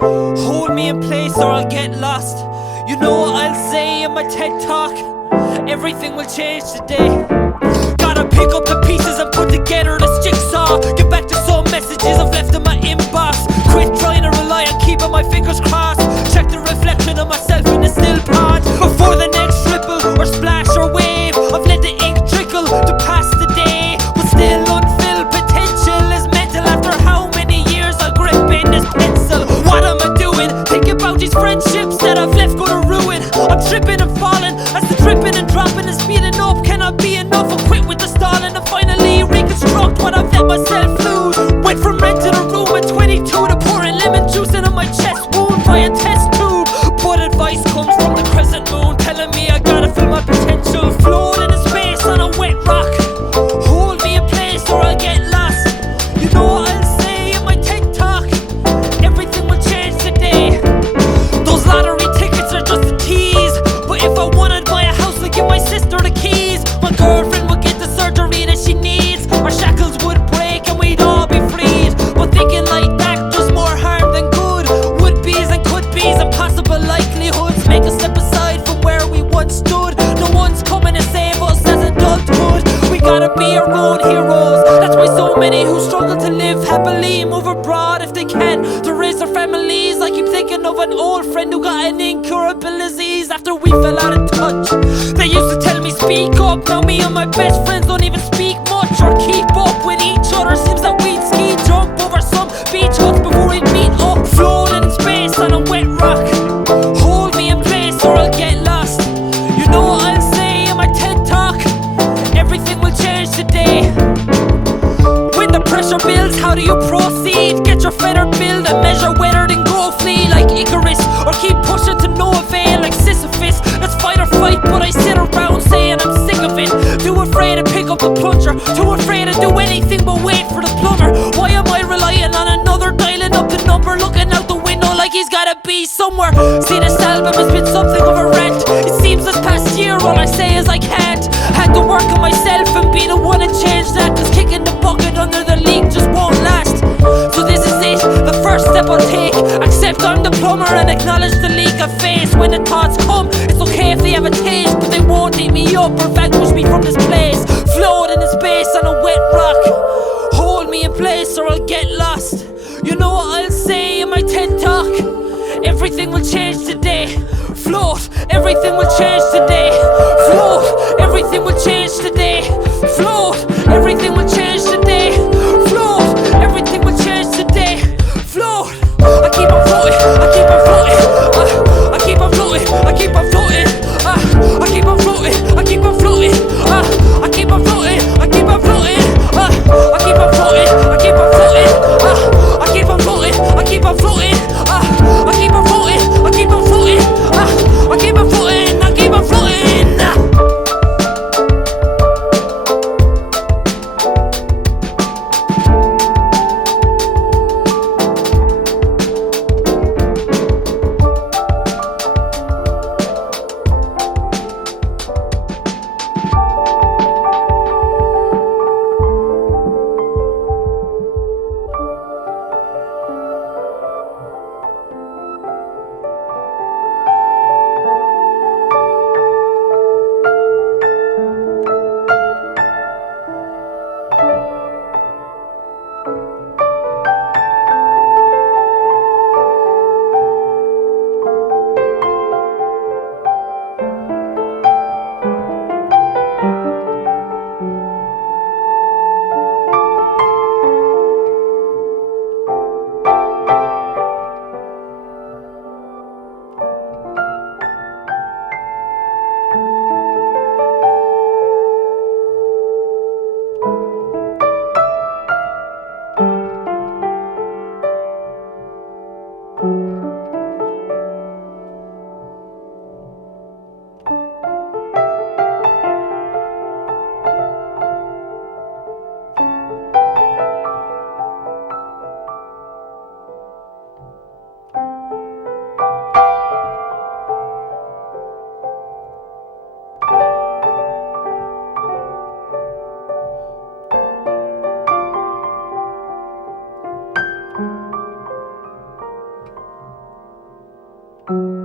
Hold me in place or I'll get lost. You know what I'll say in my TED talk? Everything will change today. Gotta pick up the pieces and put together this jigsaw. Get back to some messages I've left in my inbox. Quit trying to rely on keeping my fingers crossed. Check the reflection of myself in the still pond. Before the next triple or splash or wave, I've let the ink trickle to pass the day. But still unfilled potential is mental. After how many years I'll grip in this pencil. What am I doing? Think about these friendships that I've left go to ruin. I'm tripping and falling as the dripping and dropping is speeding up. Cannot be enough. I'll quit with the stalling and finally reconstruct what I've let myself lose. Went from renting a room at 22 to pouring lemon juice into my chest wound via test tube. But advice comes from the crescent moon telling me I gotta fill my potential. Floating in space on a wet rock. Hold me in place or I'll get lost. You know what I'll say in my TED talk? Everything will change today. Those lottery tickets are just a tease. But if I wanted to buy a house, I'd give my sister the keys. My girlfriend would get the surgery that she needs. Our shackles would break and we'd all be freed. But thinking like that does more harm than good. Would-be's and could-be's and possible likelihoods make us step aside from where we once stood. No one's coming to save us as adulthood. We gotta be our own heroes. That's why so many who struggle to live happily move abroad if they can to raise their families. I keep thinking of an old friend who got an incurable disease after we fell out of touch. They used to tell me speak up. Now me and my best friends don't even speak much or keep up with each other. Seems that we'd ski jump over some beach huts before we'd meet up. Floating in space on a wet rock. Hold me in place or I'll get lost. You know what I'll say in my TED talk? Everything will change today. When the pressure builds, how do you proceed? Get your feather build and measure whether then go flee like Icarus, or keep pushing to no avail like Sisyphus. Let's fight or fight, but I sit around saying I'm sick of it. Too afraid to pick up the plunger, too afraid to do anything but wait for the plumber. Why am I relying on another dialing up the number, looking out the window like he's gotta be somewhere? See, this album has been something of a rant. It seems this past year all I say is I can't. Had to work on myself and be the one to change that, cause kicking the bucket under the leak just won't last. So this is it, the first step I'll take. Accept I'm the plumber and acknowledge the leak I face. When the thoughts come, it's okay if they have a taste, but they won't eat me up or vanquish me from this place. Floating in space on a wet rock. Hold me in place or I'll get lost. You know what I'll say in my TED talk? Everything will change today. Float, everything will change today. Float, everything will change today. Float, everything will change today. Float, everything will change today. Float, I keep on floating, I keep on floating. I keep on floating, I keep on floating. I keep on floating, I keep on floating. I keep on floating, I keep on floating. I keep on floating, I keep on floating. I keep on floating, I keep on floating. I keep on floating, I keep on floating. I keep on floating, I keep on floating. you.